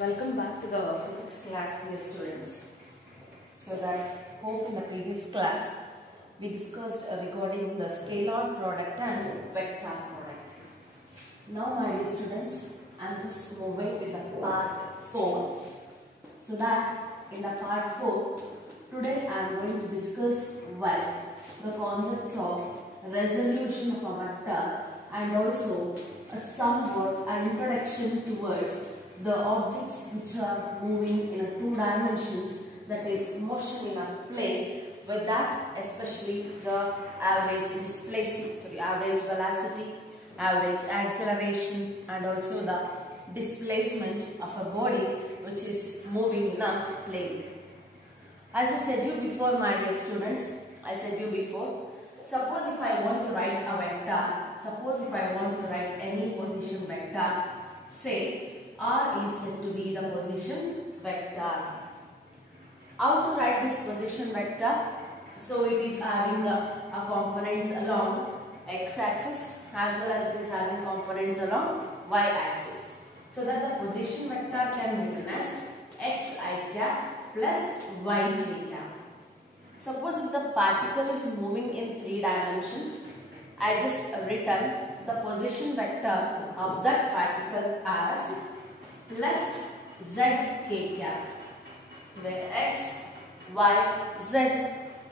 Welcome back to the physics class, dear students. So that hope in the previous class we discussed regarding the scalar product and vector product. Now my dear students, I am just moving with the part 4. So that in the part 4, today I am going to discuss the concepts of resolution of a vector and also a somewhat an introduction towards the objects which are moving in a 2 dimensions, that is motion in a plane. With that, especially the average displacement, average velocity, average acceleration, and also the displacement of a body which is moving in a plane. As I said you before, my dear students, suppose if I want to write a vector, suppose if I want to write any position vector, say R is said to be the position vector. How to write this position vector? So it is having a components along x-axis as well as it is having components along y-axis. So that the position vector can be written as xi cap plus yj cap. Suppose if the particle is moving in 3 dimensions, I just written the position vector of that particle as plus zk cap, where x, y, z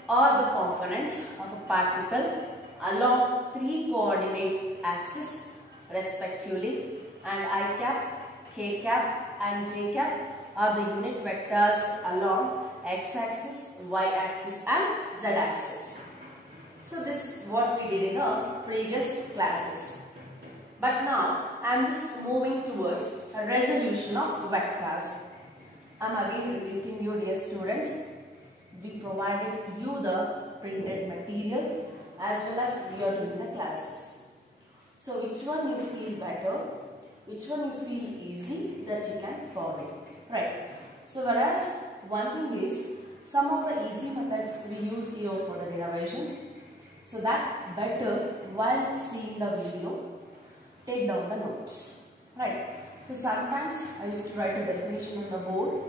are the components of a particle along 3 coordinate axes respectively, and I cap, k cap and j cap are the unit vectors along x-axis, y-axis and z-axis. So this is what we did in our previous classes. But now I am just moving towards a resolution of vectors. I am again repeating you, dear students, we provided you the printed material as well as we are doing the classes. So which one you feel better, which one you feel easy, that you can follow, right? So whereas one thing is, some of the easy methods we use here for the derivation, so that better while seeing the video, take down the notes, right? So sometimes I used to write a definition on the board,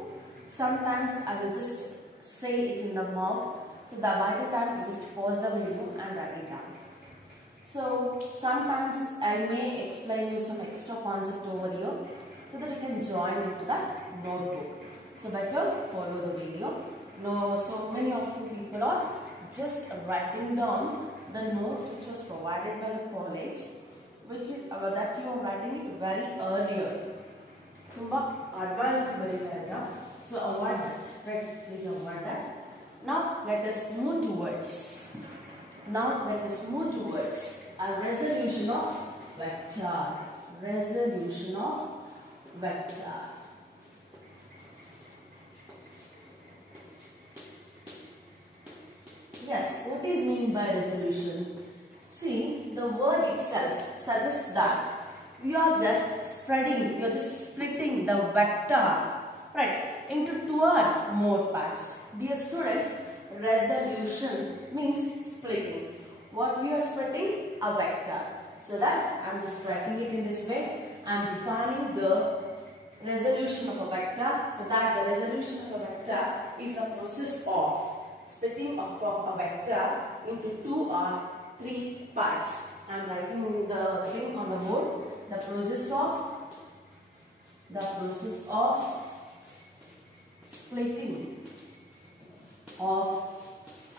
sometimes I will just say it in the mouth, so that by the time you just pause the video and write it down. So sometimes I may explain you some extra concept over here, so that you can join into that notebook. So better follow the video. Now, so many of you people are just writing down the notes which was provided by the college, which is that you are writing it very earlier. Advanced very well. So avoid that, right? Please avoid that. Now let us move towards. A resolution of vector. Resolution of vector. Yes, what is meant by resolution? See, the word itself suggests that we are just splitting the vector, right, into 2 or more parts. Dear students, resolution means splitting. What we are splitting? A vector. So that I am just writing it in this way. I am defining the resolution of a vector. So that the resolution of a vector is a process of splitting of a vector into 2 or 3 parts. I am writing the thing on the board. The process of splitting of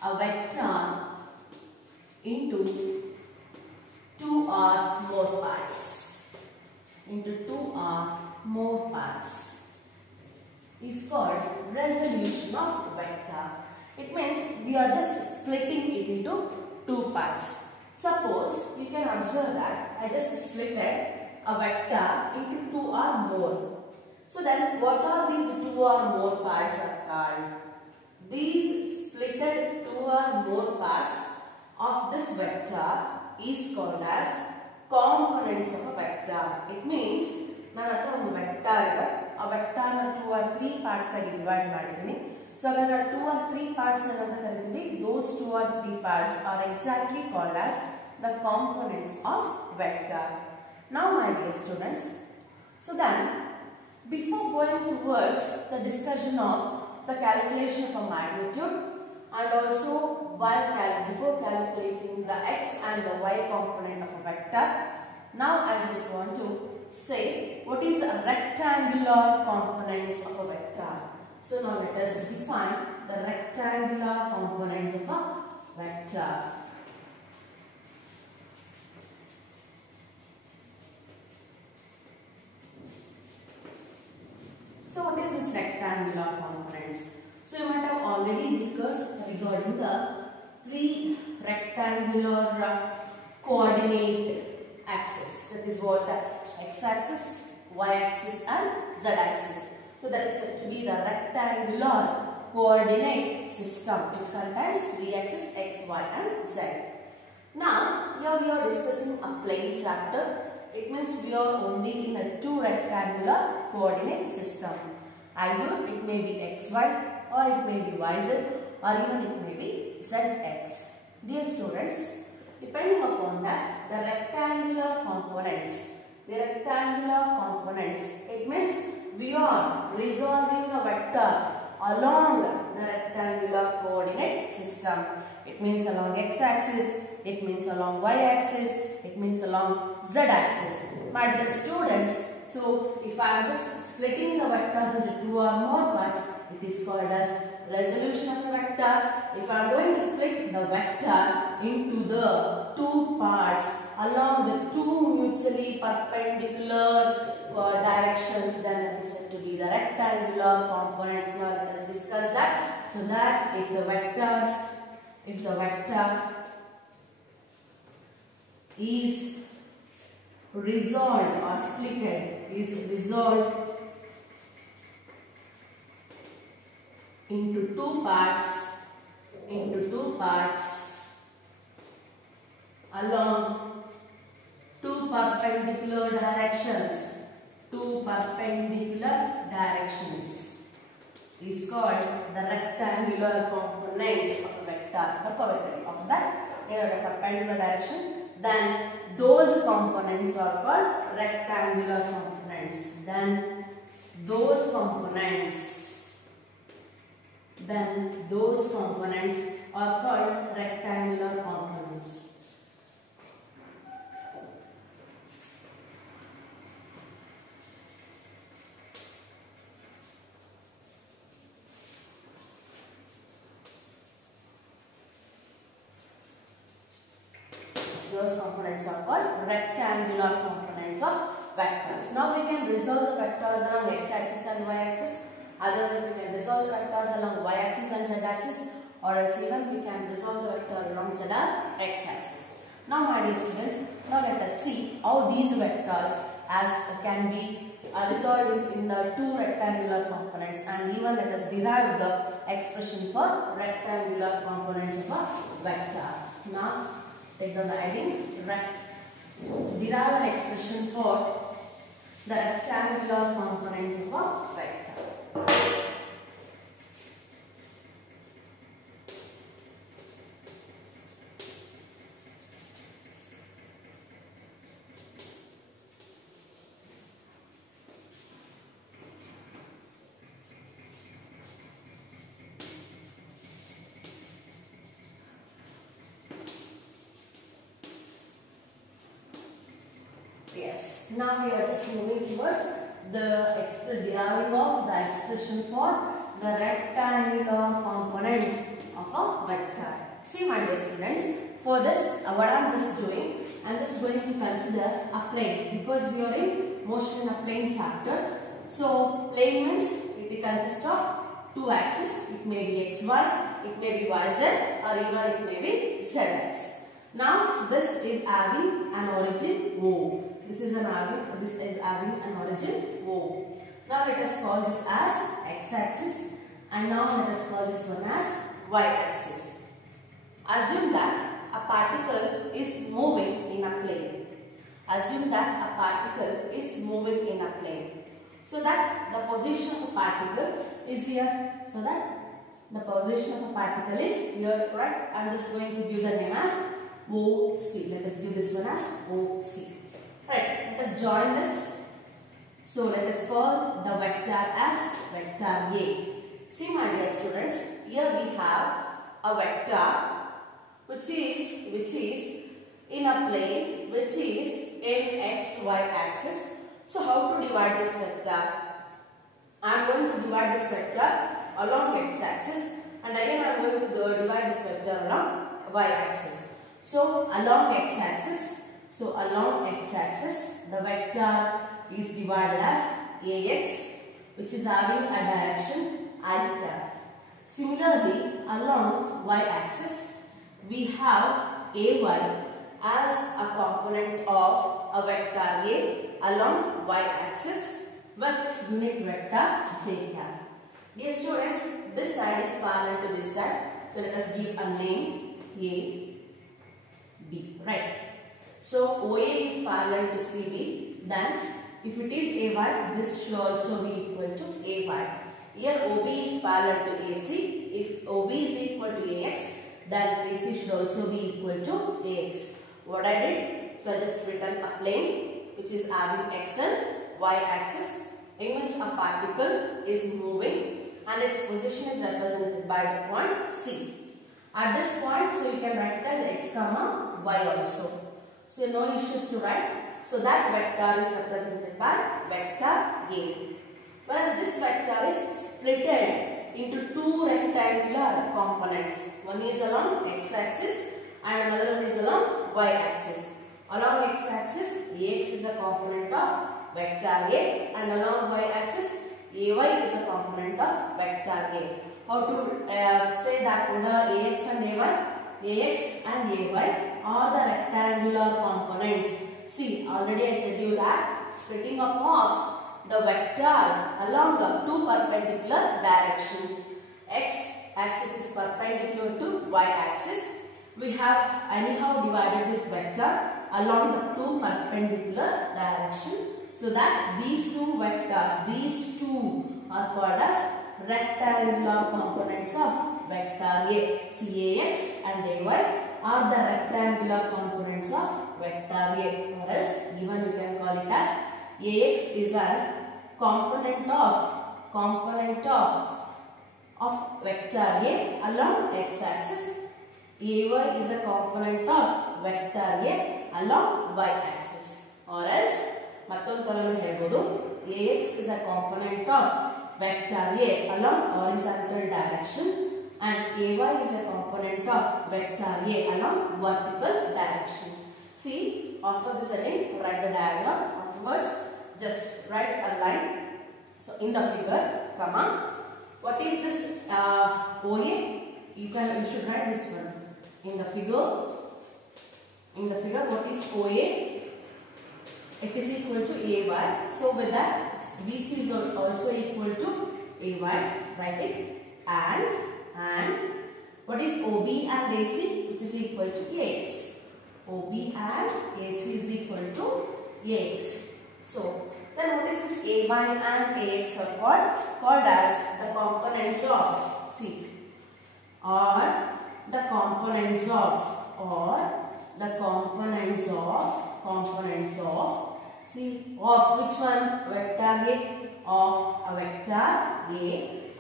a vector into 2 or more parts. Is called resolution of vector. It means we are just splitting it into 2 parts. Suppose you can observe that I just split a vector into 2 or more. So then what are these 2 or more parts are called? These splitted 2 or more parts of this vector is called as components of a vector. It means a vector 2 or 3 parts I divide madidini. So there are 2 or 3 parts those 2 or 3 parts are exactly called as the components of vector. Now my dear students, so then before going to towards the discussion of the calculation of a magnitude, and also before calculating the x and the y component of a vector. Now I just want to say what is a rectangular components of a vector. So now let us define the rectangular components of a vector. So what is this rectangular components? So you might have already discussed regarding the three rectangular coordinate axes. That is what x-axis, y-axis and z-axis. So that is said to be the rectangular coordinate system which contains three axes x, y and z. Now here we are discussing a plane chapter. It means we are only in a two rectangular coordinate system. Either it may be xy or it may be yz or even it may be zx. Dear students, depending upon that, the rectangular components, it means we are resolving a vector along the rectangular coordinate system. It means along x-axis, it means along y-axis, it means along z-axis. My dear students, so if I am just splitting the vectors into two or more parts, it is called as resolution of the vector. If I am going to split the vector into the two parts along the two mutually perpendicular directions, then it is said to be the rectangular components. Now let us discuss that. So that if the vector is resolved or splitted, into two parts along two perpendicular directions is called the rectangular components of a vector. The poetry of that in a perpendicular direction, then those components are called rectangular components. Then those components are called rectangular components. Those components are called rectangular components of vectors. Now we can resolve the vectors along x-axis and y-axis. Otherwise we can resolve the vectors along y-axis and z-axis, or else even we can resolve the vector along z and x-axis. Now my dear students, now let us see how these vectors can be resolved in the two rectangular components, and even let us derive the expression for rectangular components of a vector. Now take down the heading, derive an expression for the rectangular components of a vector. Yes, now we are just moving towards the deriving of the expression for the rectangular components of a vector. See my dear students, for this what I am just doing, I am just going to consider a plane, because we are in motion in a plane chapter. So plane means it consists of two axes. It may be xy, it may be yz, or even it may be zx. Now this is having an origin O. This is having an origin O. Now let us call this as x-axis, and now let us call this one as y-axis. Assume that a particle is moving in a plane. So that the position of a particle is here. Right? I am just going to give the name as OC. Let us give this one as OC. Right, let us join this. So let us call the vector as vector A. See my dear students, here we have a vector which is in a plane which is in xy axis. So how to divide this vector? I am going to divide this vector along x axis, and again I am going to divide this vector along y axis. So along x axis, the vector is divided as Ax, which is having a direction I cap. Similarly, along y axis, we have Ay as a component of a vector A along y axis with unit vector j cap. Dear students, this side is parallel to this side. So let us give a name A, B, right? So OA is parallel to CB. Then if it is AY, this should also be equal to AY. Here OB is parallel to AC. If OB is equal to AX, then AC should also be equal to AX. What I did? So I just written a plane which is having X and Y axis in which a particle is moving and its position is represented by the point C. At this point, so you can write it as X comma Y also. So no issues to write. So that vector is represented by vector A. Whereas this vector is splitted into two rectangular components. One is along x axis and another one is along y axis. Along x axis, Ax is a component of vector A, and along y axis, Ay is a component of vector A. How to say that the Ax and Ay are the rectangular components. See, already I said you that splitting up of the vector along the two perpendicular directions. X axis is perpendicular to y axis. We have anyhow divided this vector along the two perpendicular directions, so that these two vectors, these two are called as rectangular components of vector A. See, Ax and Ay are the rectangular components of vector A, or else even we can call it as Ax is a component of vector A along x axis. Ay is a component of vector A along y axis, or else mattond tharanu helabodu Ax is a component of vector A along horizontal direction and Ay is a component of vector A along vertical direction. See, after this again write the diagram. Afterwards just write a line. So in the figure, comma, what is this OA? You should write this one. In the figure, what is OA? It is equal to AY. So with that, BC is also equal to AY. Write it. And what is OB and AC? Which is equal to AX. OB and AC is equal to AX. So then what is this AY and AX are called as the components of C, or the components of C, of which one? Vector A, of a vector A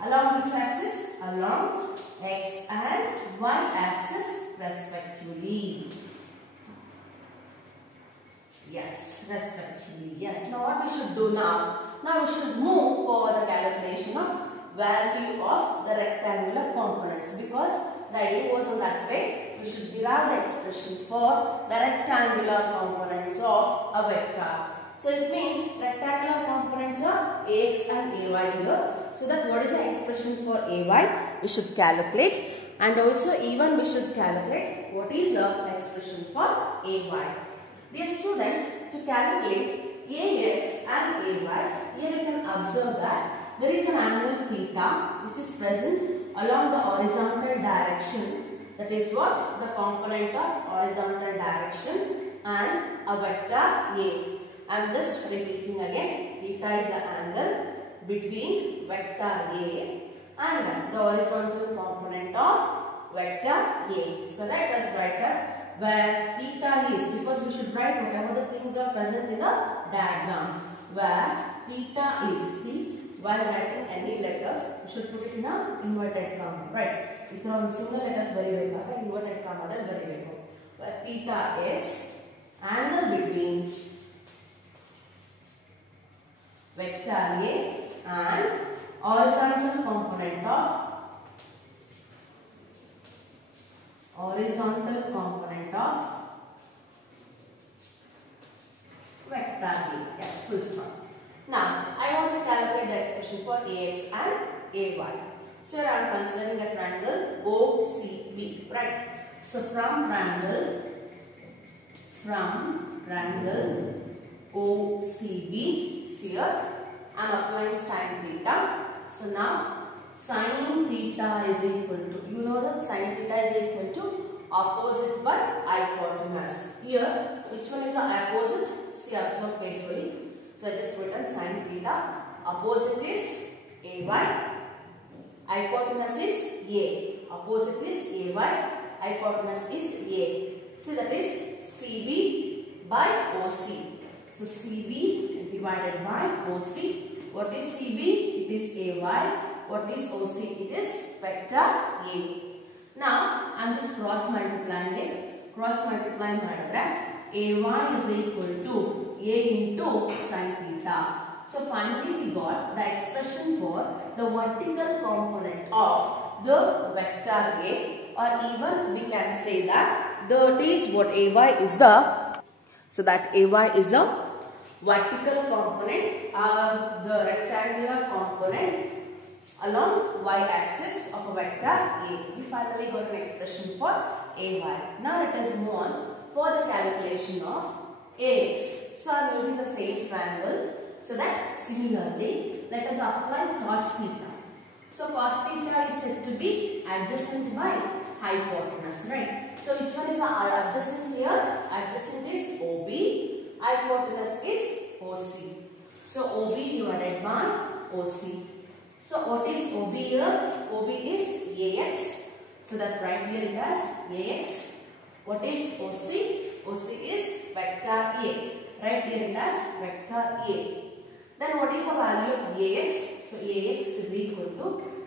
along which axis? Along x and y axis respectively. Yes, respectively. Yes. Now what we should do now? Now we should move for the calculation of value of the rectangular components, because the idea was in that way. We should derive the expression for the rectangular components of a vector. So it means rectangular components of Ax and Ay here. So that what is the expression for Ay? We should calculate, and also even we should calculate what is the expression for Ay. Dear students, to calculate Ax and Ay, here you can observe that there is an angle theta which is present along the horizontal direction. That is what? The component of horizontal direction and a vector A. I am just repeating again. Theta is the angle between vector A and the horizontal component of vector A. So let us write that where theta is, because we should write whatever the things are present in the diagram. Where theta is, see, while writing any letters, you should put it in a inverted comma, right? If you have single letters, very inverted comma, very but theta is angle between vector A and horizontal component of vector A. Yes, full stop. Now, I want to calculate the expression for AX and AY. So, I am considering a triangle OCB, right? So, from triangle OCB, here I am applying sin theta. So, now sin theta is equal to, you know that sin theta is equal to opposite by hypotenuse. Here, which one is the opposite? See, observe carefully. So, I just put in sin theta. Opposite is AY. Hypotenuse is A. Opposite is AY. Hypotenuse is A. See, that is CB by OC. So, CB divided by OC. What is CB? It is AY. What is OC? It is vector A. Now, I am just cross multiplying it. Cross multiplying AY is equal to A into sin theta. So, finally we got the expression for the vertical component of the vector A, or even we can say that that is what AY is the, so that AY is a vertical component or the rectangular component along y-axis of a vector A. We finally got an expression for AY. Now let us move on for the calculation of AX. So I am using the same triangle. So that similarly, let us apply cos theta. So cos theta is said to be adjacent by hypotenuse, right? So which one is adjacent here? Adjacent is OB, hypotenuse is OC. So OB divided by OC. So what is OB here? OB is AX. So that right here it has AX. What is OC? OC is vector A. Right here it has vector A. Then what is the value of AX? So AX is equal to,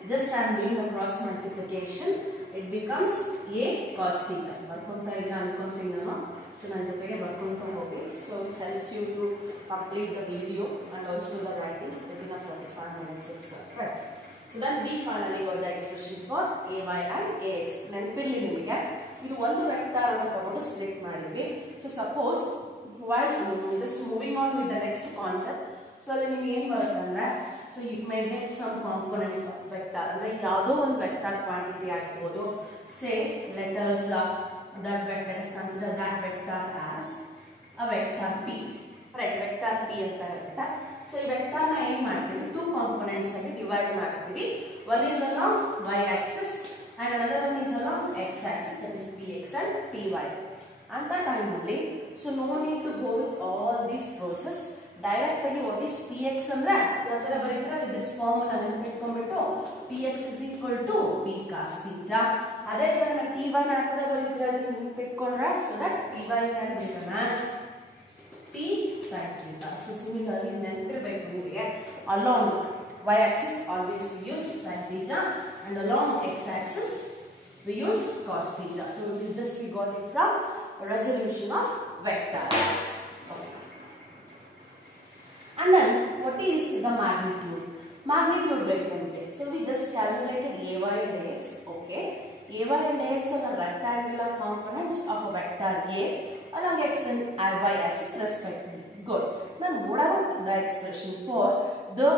just I am doing a cross multiplication. It becomes A cos theta. So it helps you to complete the video and also the writing within a 45 minutes itself. Right. So then we finally got the expression for AY and AX. Then you want to vector split ಮಾಡಿದ್ವಿ. So suppose while just moving on with the next concept, so so you may get some component of vector. Like one vector quantity say let us that vector is consider that vector as a vector P. Right, vector P and vector. So vector na two components divide ಮಾಡ್ತೀವಿ. One is along y-axis and another one is along x-axis, that is Px and Py. At that time only, so no need to go with all this process. Directly what is Px with this formula Px is equal to P cos theta. Py so that Py can be written as P sin theta. So similarly along y-axis always we use sin theta and along x-axis we use cos theta. So this just we got it from resolution of vector. Okay. And then what is the magnitude? Magnitude very. So we just calculated AY and AX. Okay. AY and AX are the rectangular components of a vector A along x and y axis respectively. Good. Then what about the expression for the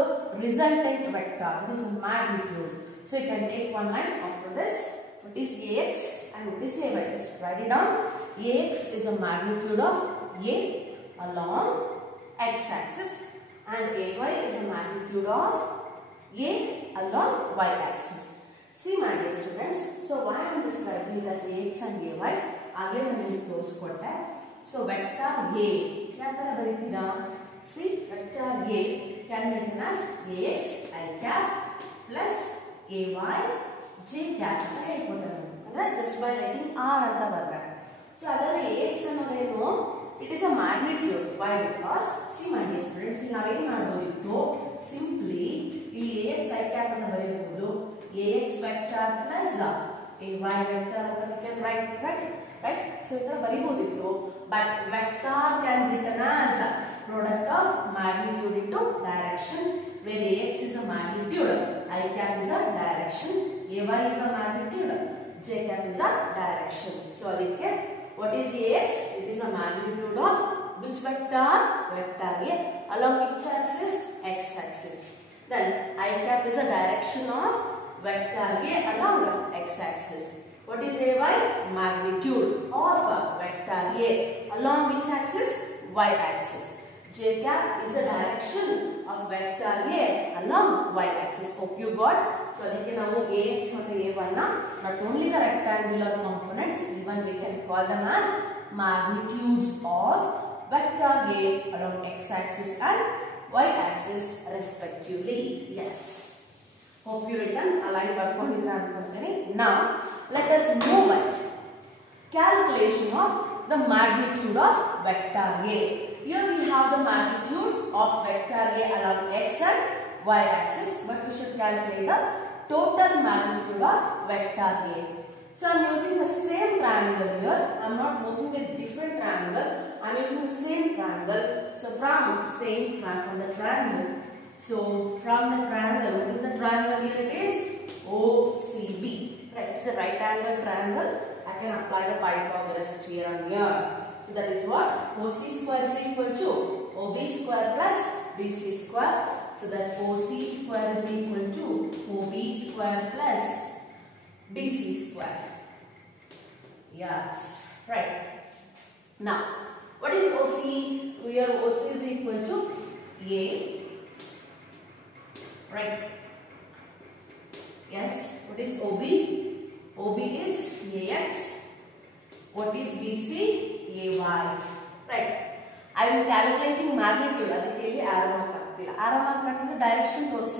resultant vector? This is magnitude. So you can take one line after this. What is AX and what is AY? Just write it down. AX is the magnitude of A along x-axis and AY is the magnitude of A along y-axis. See my dear students, so why I am just writing it as AX and AY? Again I will close contact. So vector A, see vector A can be written as AX I cap plus AY J cap. Just by writing R. So, AX it is a magnitude. Why? Because, see my dear students, simply ax I cap and ax vector plus ay vector we can write, right? So but vector can be written as product of magnitude into direction, where ax is a magnitude, I cap is a direction, ay is a magnitude, j cap is a direction. So what is ax? It is a magnitude of which vector? Vector a along which axis? X axis. Then I cap is a direction of vector a along x axis. What is ay? Magnitude of vector a along which axis? Y axis. J cap is a direction of vector a along y axis. Hope you got. So now ax and ay not only the rectangular components, even we can call them as magnitudes of vector a along x axis and y axis respectively. Yes. Hope you written align work. Now let us move at calculation of the magnitude of vector a. Here we have the magnitude of vector a along x and y axis, but we should calculate the total magnitude of vector a. So I am using the same triangle here. I am not working with different triangle. I am using the same triangle. So from the triangle. So from the triangle, what is the triangle here? It is OCB. Right? It's a right angle triangle. I can apply the Pythagoras theorem here. So that is what? OC square is equal to OB square plus BC square. So that OC square is equal to OB square plus BC square. Yes. Right. Now, what is OC? Here OC is equal to A. Right. Yes. What is OB? OB is AX. What is BC? AY. Right. I am calculating magnitude. Arrow direction towards I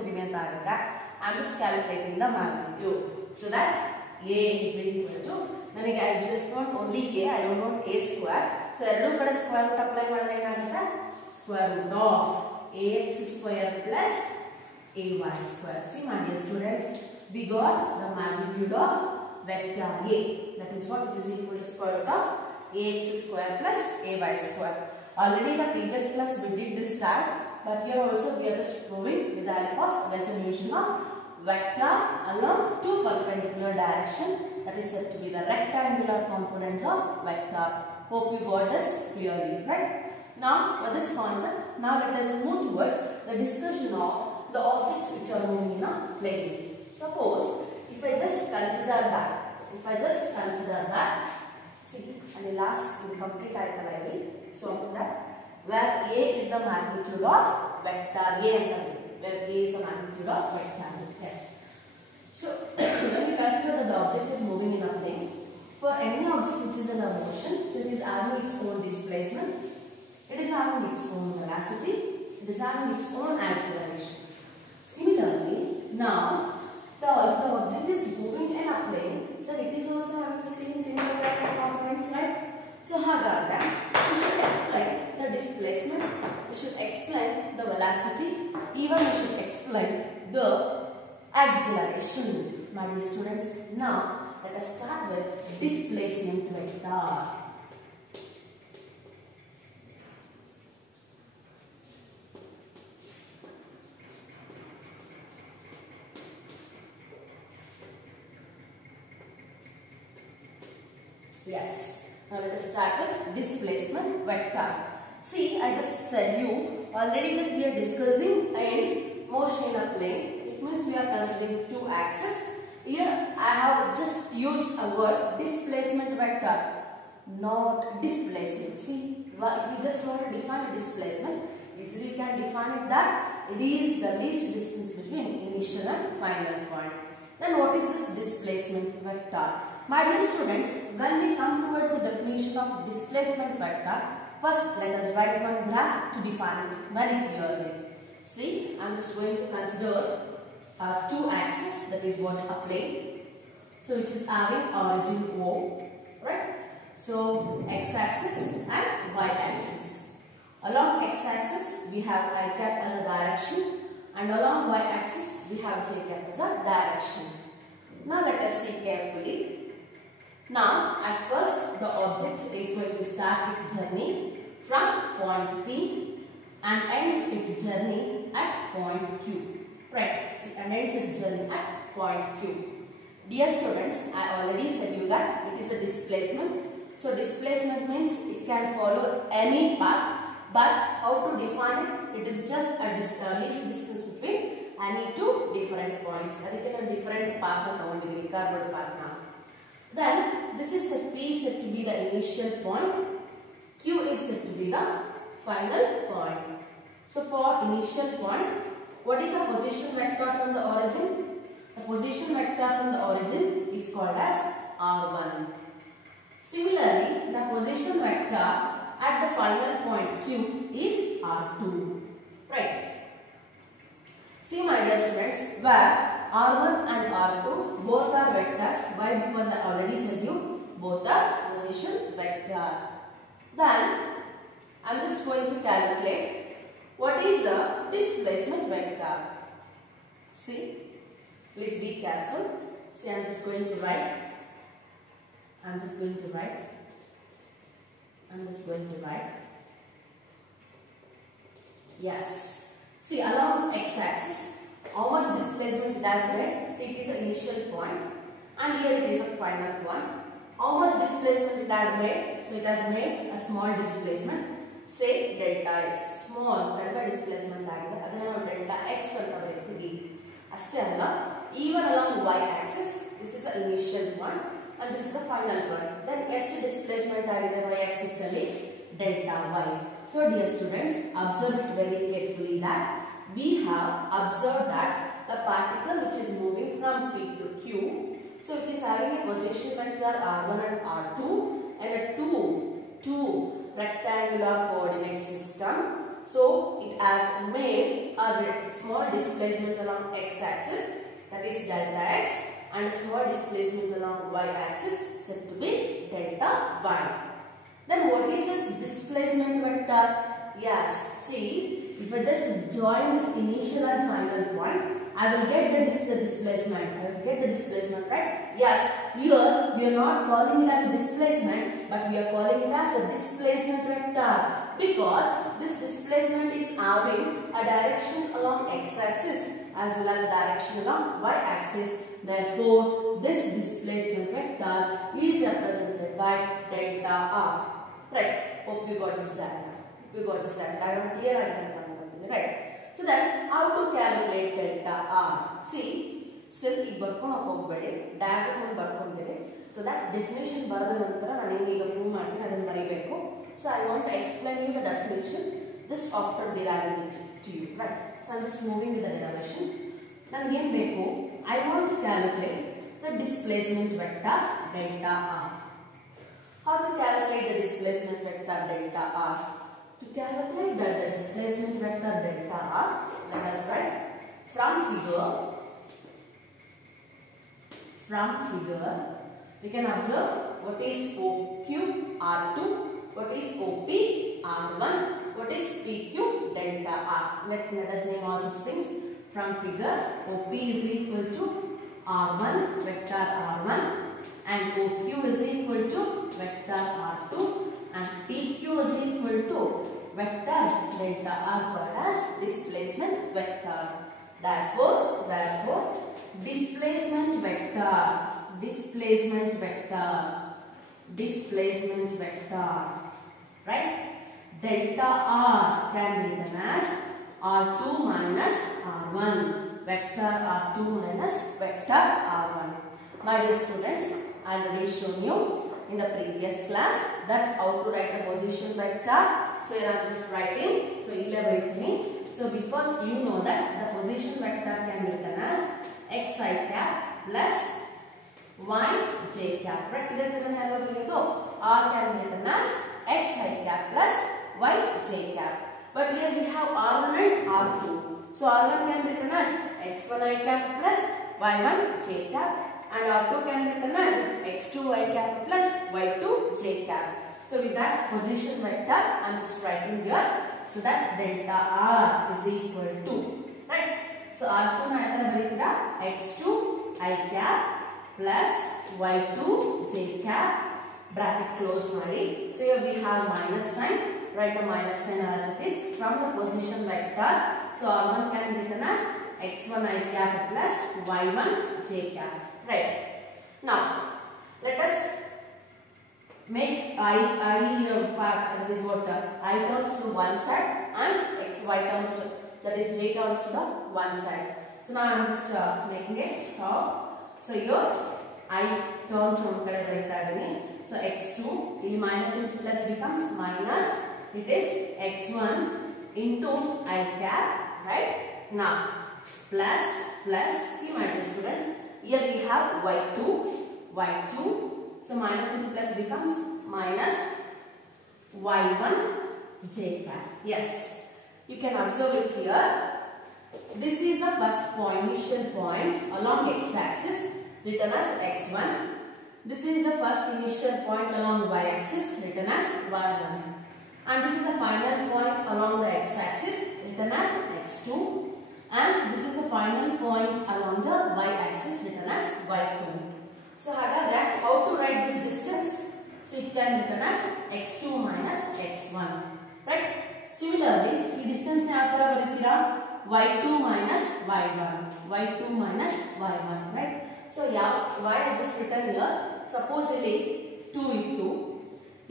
am just calculating the magnitude. So that A is equal to, I just want only A, I don't want A square. So square root apply square root of AX square plus AY square. See my dear students, we got the magnitude of vector A. That is what it is equal to square root of AX square plus AY square. Already the previous class we did this type, but here also we are just proving with the help of resolution of vector along two perpendicular direction, that is said to be the rectangular components of vector. Hope you got this clearly, right? Now for this concept, now let us move towards the discussion of the objects which are moving in a plane. Suppose if I just consider that, see, and the last incomplete item so after that, where A is the magnitude of vector A, where A is the magnitude of vector A. Yes. So when we consider that the object is moving in a plane, for any object which is in a motion, so it is having its own displacement, it is having its own velocity, it is having its own acceleration. Similarly, now if the object is moving in a plane, so it is also having the same similar type of components, right? So however, we should explain the displacement, we should explain the velocity, even we should explain the acceleration, my dear students. Now let us start with displacement vector. Yes. Now let us start with displacement vector. See, I just said you already that we are discussing in motion in a plane. It means we are considering two axes. Here I have just used a word displacement vector, not displacement. See, if we just want to define displacement, easily we can define it that it is the least distance between initial and final point. Then what is this displacement vector? My dear students, when we come towards the definition of displacement vector, first let us write one graph to define it very clearly. See, I am just going to consider two axes, that is what a plane. So it is having origin O, right? So x-axis and y-axis. Along x-axis we have I cap as a direction, and along y-axis we have j cap as a direction. Now let us see carefully. Now at first the object is going to start its journey from point P and ends its journey at point Q. Right, see, and ends its journey at point Q. Dear students, I already said you that it is a displacement. So displacement means it can follow any path, but how to define it? It is just a least distance between any two different points. That is a different path curved path now. Then this is set P is said to be the initial point. Q is said to be the final point. So for initial point, what is the position vector from the origin? The position vector from the origin is called as R1. Similarly, the position vector at the final point Q is R2. Right. See my dear students, where R1 and R2 both are vectors. Why? Because I already said you both are position vector. Then I am just going to calculate what is the displacement vector. See, please be careful. See, I am just going to write. Yes. See, along x-axis, how much displacement it has made? See, it is an initial point, and here it is a final point. How much displacement it has made? So, it has made a small displacement. Say delta x, small displacement delta x even along y-axis, this is the initial point and this is the final point. Then next displacement y-axis delta y. So dear students, observe it very carefully that we have observed that the particle which is moving from P to Q, so it is having a position vector R1 and R2 and a two rectangular coordinate system. So it has made a small displacement along x-axis, that is delta x, and a small displacement along y-axis said to be delta y. Then what is its displacement vector? Yes, see, if I just join this initial and final point, I will get the displacement. Right? Yes, here we are not calling it as a displacement, but we are calling it as a displacement vector, because this displacement is having a direction along x-axis as well as a direction along y-axis. Therefore, this displacement vector is represented by delta r. Right? Hope you got this diagram. Diagram here I can continue. Right? So then, how to calculate delta r? See, still ಈ ಬರ್ಕೊಂಡು ಹೋಗಬೇಡಿ, diagram ಅನ್ನು ಬರ್ಕೊಂಡಿರಿ. So that definition ಬರೆದ ನಂತರ ನಾನು ಈಗ prove ಮಾಡ್ತೀನಿ, ಅದನ್ನು ಬರೀಬೇಕು. So I want to explain you the definition just after deriving it to you. Right? So I am just moving with the derivation. ನನಗೆ ಏನು ಬೇಕು? I want to calculate the displacement vector delta r. How to calculate the displacement vector delta r? To calculate the displacement vector delta r, let us write from figure we can observe what is OQ R2, what is OP R1, what is PQ delta r. Let us name all such things. From figure, OP is equal to R1 vector R1 and OQ is equal to vector R2 and PQ is equal to vector delta r called as displacement vector. Therefore, displacement vector, right? Delta r can be written as R2 minus R1, vector R2 minus vector R1. My dear students, I already shown you in the previous class that how to write a position vector. So here I am just writing. So elaborate with me. So because you know that the position vector can be written as xi cap plus yj cap. Right? R can be written as xi cap plus yj cap. But here we have R1 and R2. So R1 can be written as x1i cap plus y1j cap. and R2 can be written as x2 y cap plus y2 j cap. So with that position vector I am just writing here, so that delta R is equal to, right? So R2 na yatara baritira x2 I cap plus y2 j cap, bracket close ಮಾಡಿ. So here we have minus sign, write a minus sign as it is from the position vector. So R1 can be written as x1 I cap plus y1 j cap, right? Now let us make I part, that is what I terms to one side and x y terms to, that is j terms to the one side. So now I am just making it so here I terms from kade barita idini. So x2 ಇಲ್ಲಿ minus into plus becomes minus, it is x1 into I cap, right? Now plus see my dear students, here we have y2, so minus into plus becomes minus y1 j cap. Yes, you can observe it here. This is the first point, initial point along x-axis written as x1. This is the first initial point along y-axis written as y1. And this is the final point along the x-axis written as x2. And this is the final point along the y-axis written as y2. So how to write this distance? So it can be written as x2 minus x1, right? Similarly, the distance ne yatara baritira y2 minus y1, right? So why I just written here? Suppose ಇಲ್ಲಿ 2 ಇತ್ತು,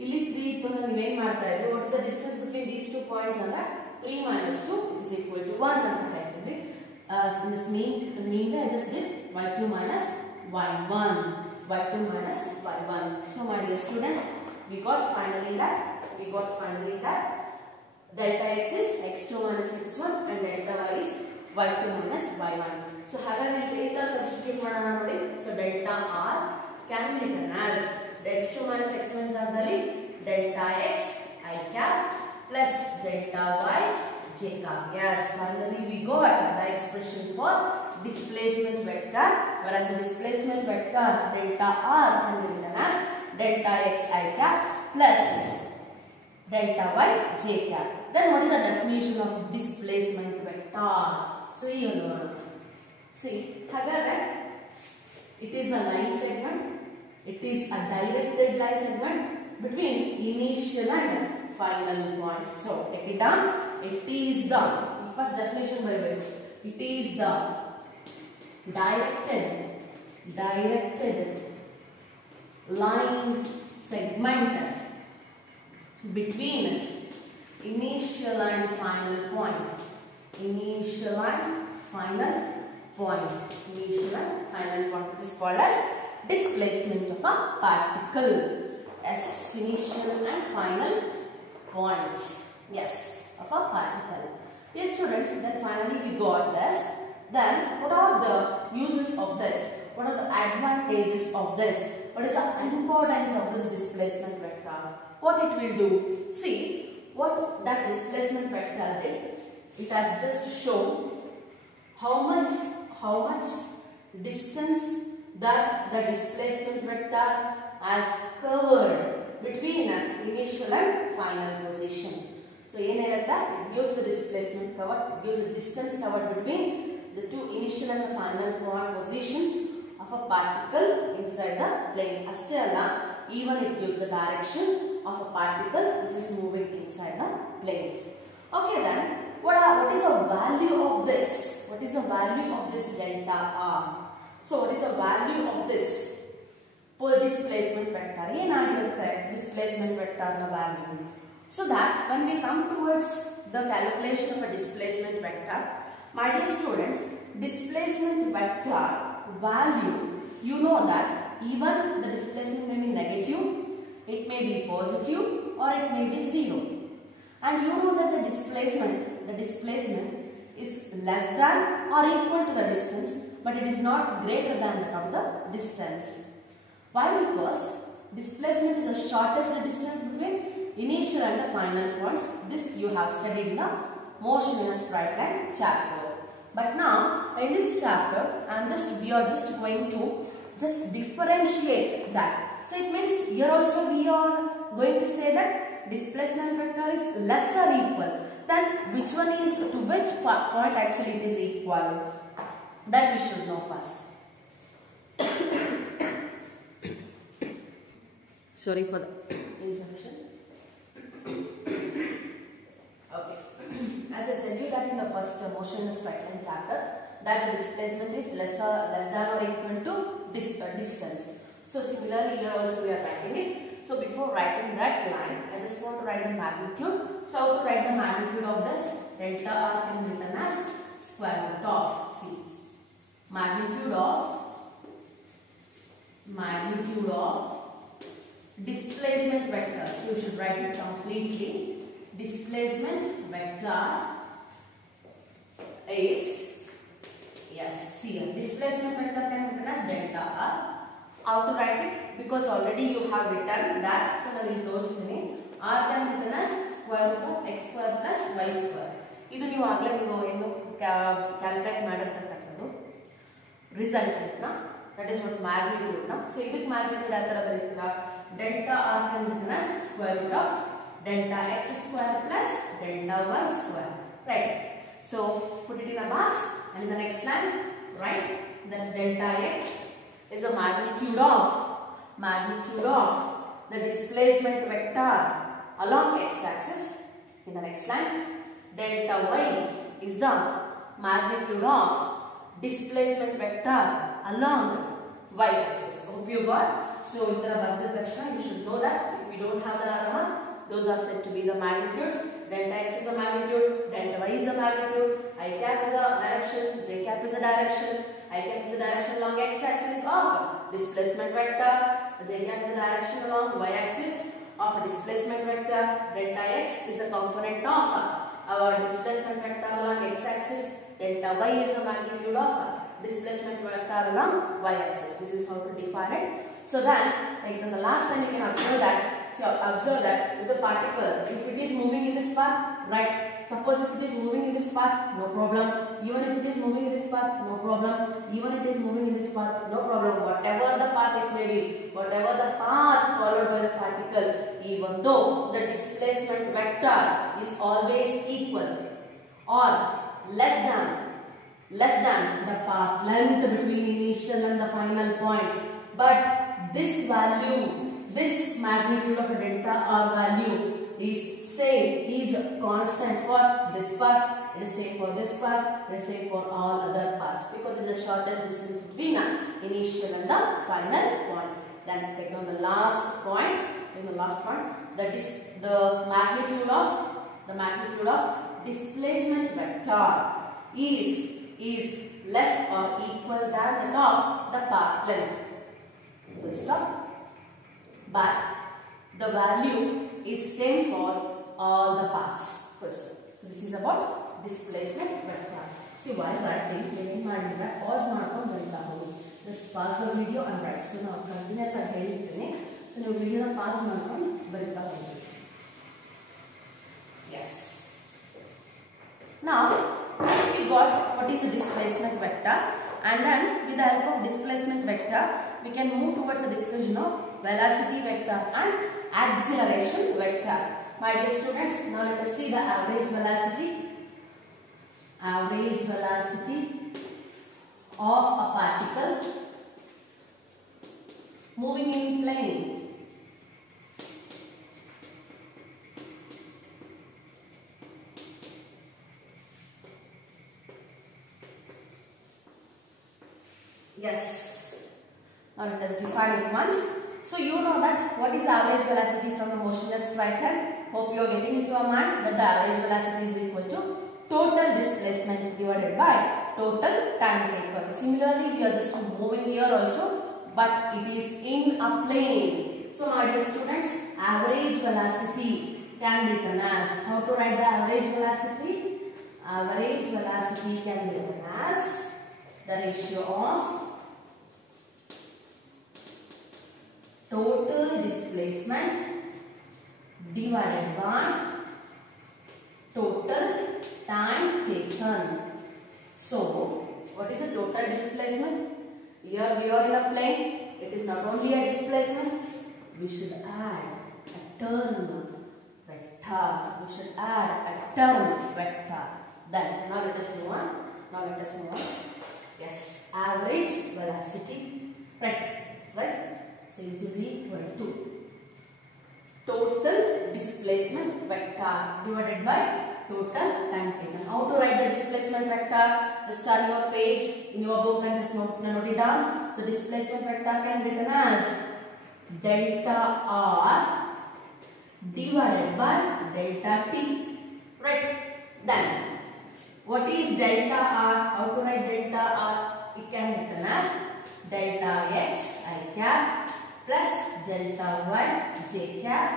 ಇಲ್ಲಿ 3 ಇತ್ತು ಅಂದ್ರೆ ನೀವು ಏನು ಮಾಡ್ತಾ ಇದ್ರಿ, what is the distance between these two points ಅಂದ್ರೆ 3 minus 2 is equal to 1 ಅಂತ ಹೇಳ್ತಿದ್ರಿ. This mean I just did y2 minus y1. So my dear students, we got finally that delta x is x2 minus x1 and delta y is y2 minus y1. So ಹಾಗಾದ್ರೆ ಇಲ್ಲಿ substitute ಮಾಡೋಣ ನೋಡಿ. So delta r can be written as x2 minus x1 ಜಾಗದಲ್ಲಿ delta x I cap plus delta y j cap. Yes, finally we got the expression for displacement vector, whereas the displacement vector delta r can be written as delta x I cap plus delta y j cap. Then what is the definition of displacement vector? So you know, see, it is a line segment, it is a directed line segment between initial and final point. So take it down. It is the first definition by way. It is the directed line segment between initial and final point. Initial and final point, which is called as displacement of a particle. Yes, initial and final point. Yes, of a particle. Yes, students, then finally we got this. Then what are the uses of this? What are the advantages of this? What is the importance of this displacement vector? What it will do? See, what that displacement vector did. It has just shown how much distance that the displacement vector has covered between an initial and final position. So it gives the displacement covered, it gives the distance covered between the two initial and the final point positions of a particle inside the plane. Astella, even it gives the direction of a particle which is moving inside the plane. Okay, then what is the value of this? What is the value of this delta r? So what is the value of this displacement vector? Displacement vector value. So that when we come towards the calculation of a displacement vector, my dear students, displacement vector value, you know that even the displacement may be negative, it may be positive, or it may be 0. And you know that the displacement is less than or equal to the distance, but it is not greater than that of the distance. Why? Because displacement is the shortest distance between initial and the final points. This you have studied in the motion in a straight line chapter. But now in this chapter we are just going to just differentiate that. So it means here also we are going to say that displacement vector is less or equal. Then which one is to which point actually it is equal? That we should know first. Sorry for the interruption. Okay. As I said you that in the first motionless right line chapter, that the displacement is less than or equal to distance. So similarly here also we are writing it. So before writing that line, I just want to write the magnitude. So how to write the magnitude of this? Delta R can be written as square root of, see, magnitude of displacement vector. So you should write it completely. Displacement vector is, yes, see here, displacement vector can be written as delta R. How to write it? Because already you have written that, so I will close the name. R can be written as square root of x square plus y square. Idu ನೀವು ಆಗಲೇ ನೀವು ಏನು calculate ಮಾಡಿರತಕ್ಕಂಥದ್ದು resultant ನ, that is what magnitude ನ. So ಇದಕ್ಕೆ magnitude ಯಾವ ತರ ಬರೀತೀರಾ? Delta R can be written as square root of delta x square plus delta y square. Right. So put it in a box and in the next line write that delta x is a magnitude of the displacement vector along x-axis. In the next line, delta y is the magnitude of displacement vector along y-axis. Hope you got. So, in the you should know that if we don't have the aroma, those are said to be the magnitudes. Delta x is the magnitude, delta y is the magnitude, I cap is a direction, j cap is a direction. I cap is the direction along x-axis of displacement vector. J cap is the direction along y-axis of a displacement vector. Delta x is a component of our displacement vector along x-axis. Delta y is the magnitude of displacement vector along y-axis. This is how to define it. So then, like in the last time, you can observe that. So observe that with the particle, if it is moving in this path, right? Suppose if it is moving in this path, no problem. Even if it is moving in this path, no problem. Even if it is moving in this path, no problem. Whatever the path it may be, whatever the path followed by the particle, even though the displacement vector is always equal or less than the path length between initial and the final point, but this value, this magnitude of a delta R value is constant for this path, it is same for this path, it is same for all other paths, because it is the shortest distance between initial and the final point. Then take on the last point. The magnitude of displacement vector is less or equal than that of the path length. Full stop. But the value is same for all the paths. First, so this is about displacement vector. See, while writing, pause ಮಾಡ್ಕೊಂಡು ಬರೀತಾ ಹೋಗಿ. Just pause the video and write. So now continuous ಆಗಿ ಹೇಳಿರ್ತೀನಿ. So ನೀವು video ನ pause ಮಾಡ್ಕೊಂಡು ಬರೀತಾ ಹೋಗಿ. Yes. Now, next we got what is a displacement vector, and then with the help of displacement vector, we can move towards the discussion of velocity vector and acceleration vector. My dear students, now let us see the average velocity of a particle moving in plane. Yes. Now let us define it once. So you know that what is the average velocity from the motionless right hand. Hope you are getting into your mind that the average velocity is equal to total displacement divided by total time taken. Similarly, we are just moving here also, but it is in a plane. So my dear students, average velocity can be written as, how to write the average velocity? Average velocity can be written as the ratio of total displacement divided by total time taken. So, what is the total displacement? Here we are in a plane. It is not only a displacement. We should add a term vector. We should add a term vector. Then now let us move on. Yes, average velocity. Right. So which is equal to total displacement vector divided by total time taken. How to write the displacement vector? Just turn your page in your book and just note it down. So displacement vector can be written as delta R divided by delta T. Right. Then what is delta R? How to write delta R? It can be written as delta X I cap plus delta Y J cap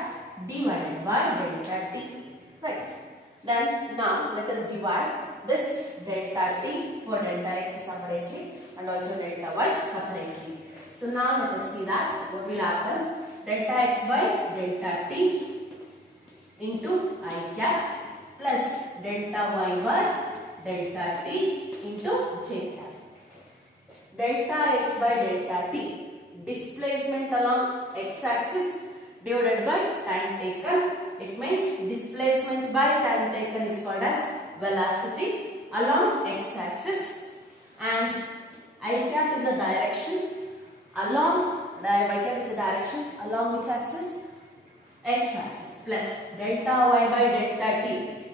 divided by delta T. Right. Then now let us divide this delta T for delta X separately and also delta Y separately. So now let us see that what will happen. Delta X by delta T into I cap plus delta Y by delta T into J cap. Delta X by delta T, displacement along X axis divided by time taken. It means displacement by time taken is called as velocity along X axis, and I cap is a direction along which axis? X axis, plus delta Y by delta T,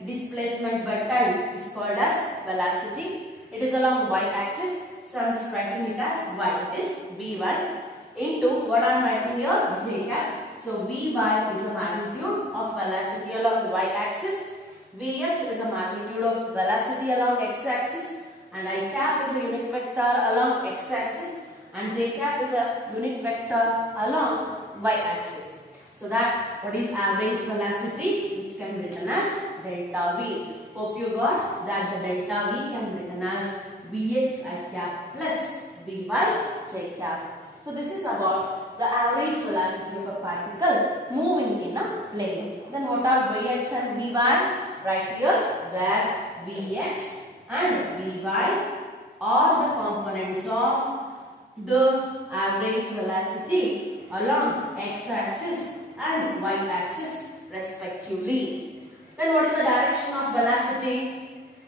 displacement by time is called as velocity. It is along Y axis, so I am just writing it as Y is Vy into what I am writing here, J cap. So Vy is a magnitude of velocity along Y axis, Vx is a magnitude of velocity along X axis, and I cap is a unit vector along X axis, and J cap is a unit vector along Y axis. So that what is average velocity, which can be written as delta V. Hope you got that the delta V can be written as Vx I cap plus Vy J cap. So this is about the average velocity of a particle moving in a plane. Then what are Vx and Vy? Right here, where Vx and Vy are the components of the average velocity along X axis and Y axis respectively. Then what is the direction of velocity?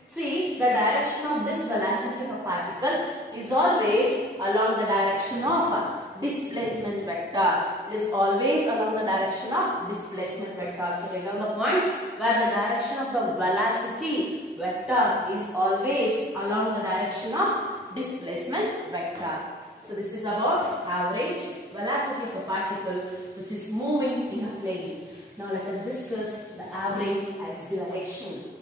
See, the direction of this velocity of a particle is always along the direction of displacement vector. It is always along the direction of displacement vector. So remember the point where the direction of the velocity vector is always along the direction of displacement vector. So this is about average velocity of a particle which is moving in a plane. Now let us discuss the average acceleration.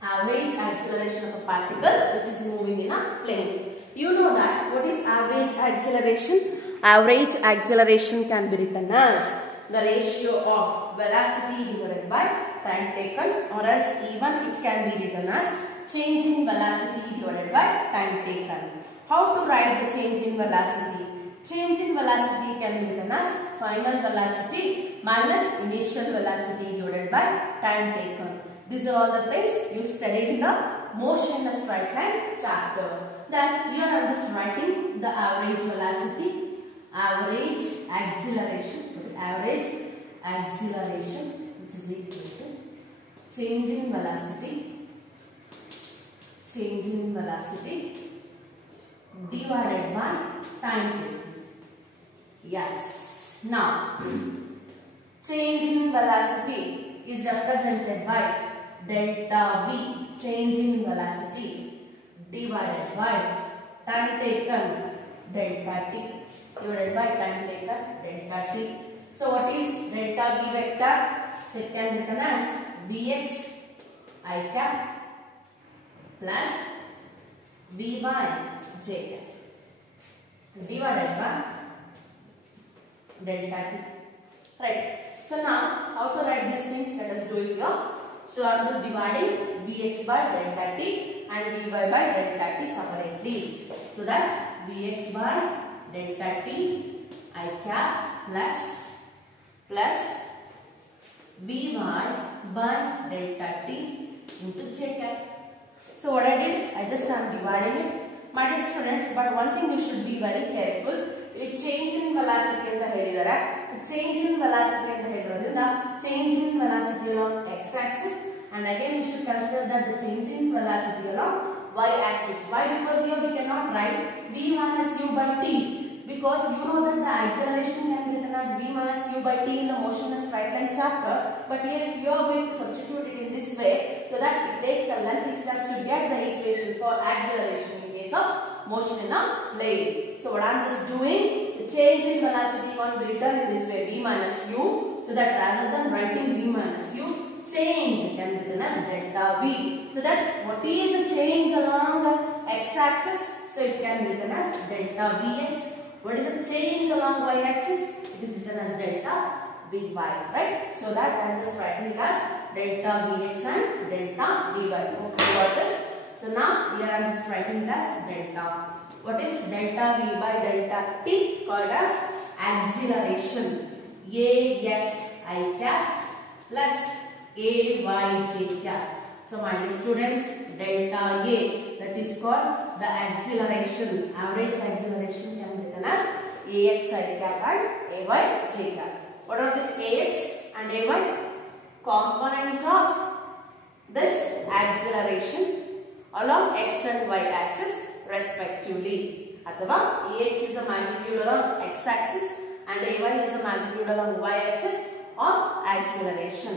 Average acceleration of a particle which is moving in a plane. You know that what is average acceleration? Average acceleration can be written as the ratio of velocity divided by time taken, or else even it can be written as change in velocity divided by time taken. How to write the change in velocity? Change in velocity can be written as final velocity minus initial velocity divided by time taken. These are all the things you studied in the motion in a straight line chapter. Then here I am just writing the average velocity, average acceleration, which is equal to change in velocity divided by time taken. Yes. Now, change in velocity is represented by delta V, change in velocity divided by time taken delta T, divided by time taken delta T. So what is delta V vector? So it can be written as Vx I cap plus Vy J cap divided by delta T. Right. So now how to write these things? Let us do it here. So I am just dividing Vx by delta T and Vy by delta T separately. So that Vx by delta T I cap plus Vy by delta t into j cap. So what I did, I just am dividing it. My dear students, but one thing you should be very careful. It change in velocity anta helidare. So change in velocity anta helirodrinda change in velocity along x axis, and again we should consider that the change in velocity along y axis. Why? Because here we cannot write v minus u by t, because you know that the acceleration can be written as v minus u by t in the motionless straight line chapter. But here if you are going to substitute it in this way, so that it takes a lengthy steps to get the equation for acceleration in case of motion in a plane. So what I am just doing, so change in velocity going to be written in this way, v minus u, so that rather than writing v minus u, change can be written as delta v. So that what is the change along the x axis? So it can be written as delta vx. What is the change along y axis? It is written as delta vy, right? So that I am just writing it as delta vx and delta vy. Okay, got this? So now here I am just writing it as delta. What is delta v by delta t? Called as acceleration. Ax I cap plus ay j cap. So my dear students, delta A, that is called the acceleration. Average acceleration can be written as ax I cap and ay j cap. What are these ax and ay? Components of this acceleration along x and y axis respectively. Athava ax is the magnitude along x axis and ay is the magnitude along y axis of acceleration,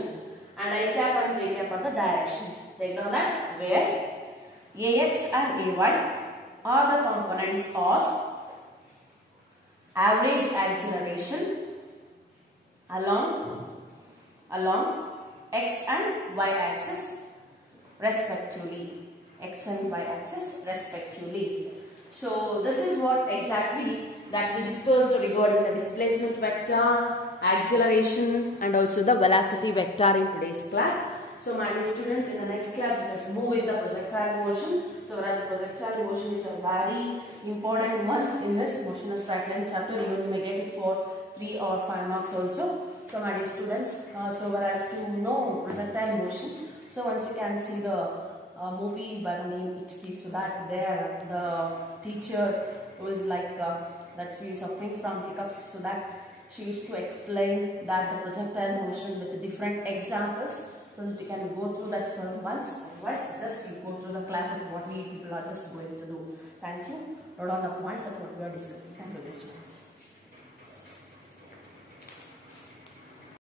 and I cap and j cap are the directions. Take down that where ax and ay are the components of average acceleration along x and y axis respectively. X and y axis respectively. So this is what exactly that we discussed regarding the displacement vector, acceleration and also the velocity vector in today's class. So my dear students, in the next class let us move with the projectile motion. So whereas projectile motion is a very important one in this motionless straight line chapter, even you may get it for 3 or 5 marks also. So my dear students, so whereas to know projectile motion, so once you can see the movie by the name HP, so that there the teacher was like that she is suffering from hiccups, so that she used to explain that the projectile motion with the different examples, so that you can go through that for once. Otherwise, just you go through the class of what we people are just going to do. Thank you. Note on the points of what we are discussing. Thank you, students.